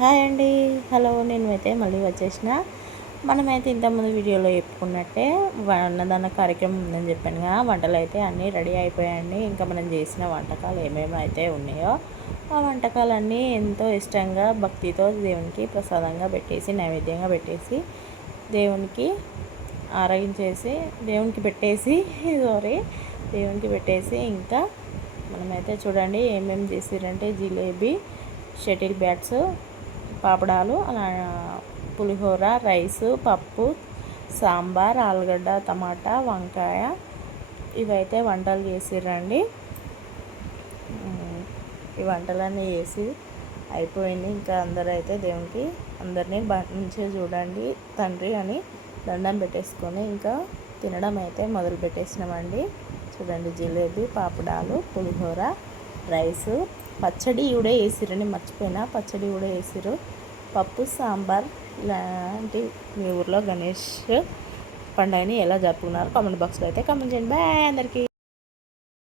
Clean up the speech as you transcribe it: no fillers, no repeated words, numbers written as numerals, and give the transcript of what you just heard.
Hi అండి. Hello. నేనైతే మళ్ళీ వచ్చేసిన. మనమైతే ఇంతకుముందు వీడియోలో చెప్పుకున్నట్టే అన్నదాన కార్యక్రమం ఉందని చెప్పానుగా. వంటలు అయితే అన్నీ రెడీ అయిపోయాయండి. ఇంకా మనం చేసిన వంటకాలు ఏమేమి అయితే ఉన్నాయో ఆ వంటకాలన్నీ ఎంతో ఇష్టంగా భక్తితో దేవునికి ప్రసాదంగా పెట్టేసి నైవేద్యంగా పెట్టేసి దేవునికి ఆరగించేసి దేవునికి పెట్టేసి దేవునికి పెట్టేసి ఇంకా మనమైతే చూడండి ఏమేమి చేసిరంటే జిలేబీ, షటిల్ బ్యాట్స్, పాపడాలు, అలా పులిహోర, రైసు, పప్పు, సాంబార్, ఆలుగడ్డ, టమాటా, వంకాయ ఇవైతే వంటలు చేసిర్రండి. ఈ వంటలన్నీ వేసి అయిపోయింది. ఇంకా అందరూ అయితే దేవునికి అందరినీ మంచిగా చూడండి తండ్రి అని దండం పెట్టేసుకొని ఇంకా తినడం అయితే మొదలు పెట్టేసినామండి. చూడండి జిలేబీ, పాపడాలు, పులిహోర, రైసు, పచ్చడి కూడా వేసిరండి, మర్చిపోయినా పచ్చడి కూడా వేసిరు, పప్పు, సాంబార్. ఇలాంటి మీ ఊర్లో గణేష్ పండుగని ఎలా జరుపుకున్నారు కామెంట్ బాక్స్లో అయితే కామెంట్ చేయండి. బాయ్ అందరికీ.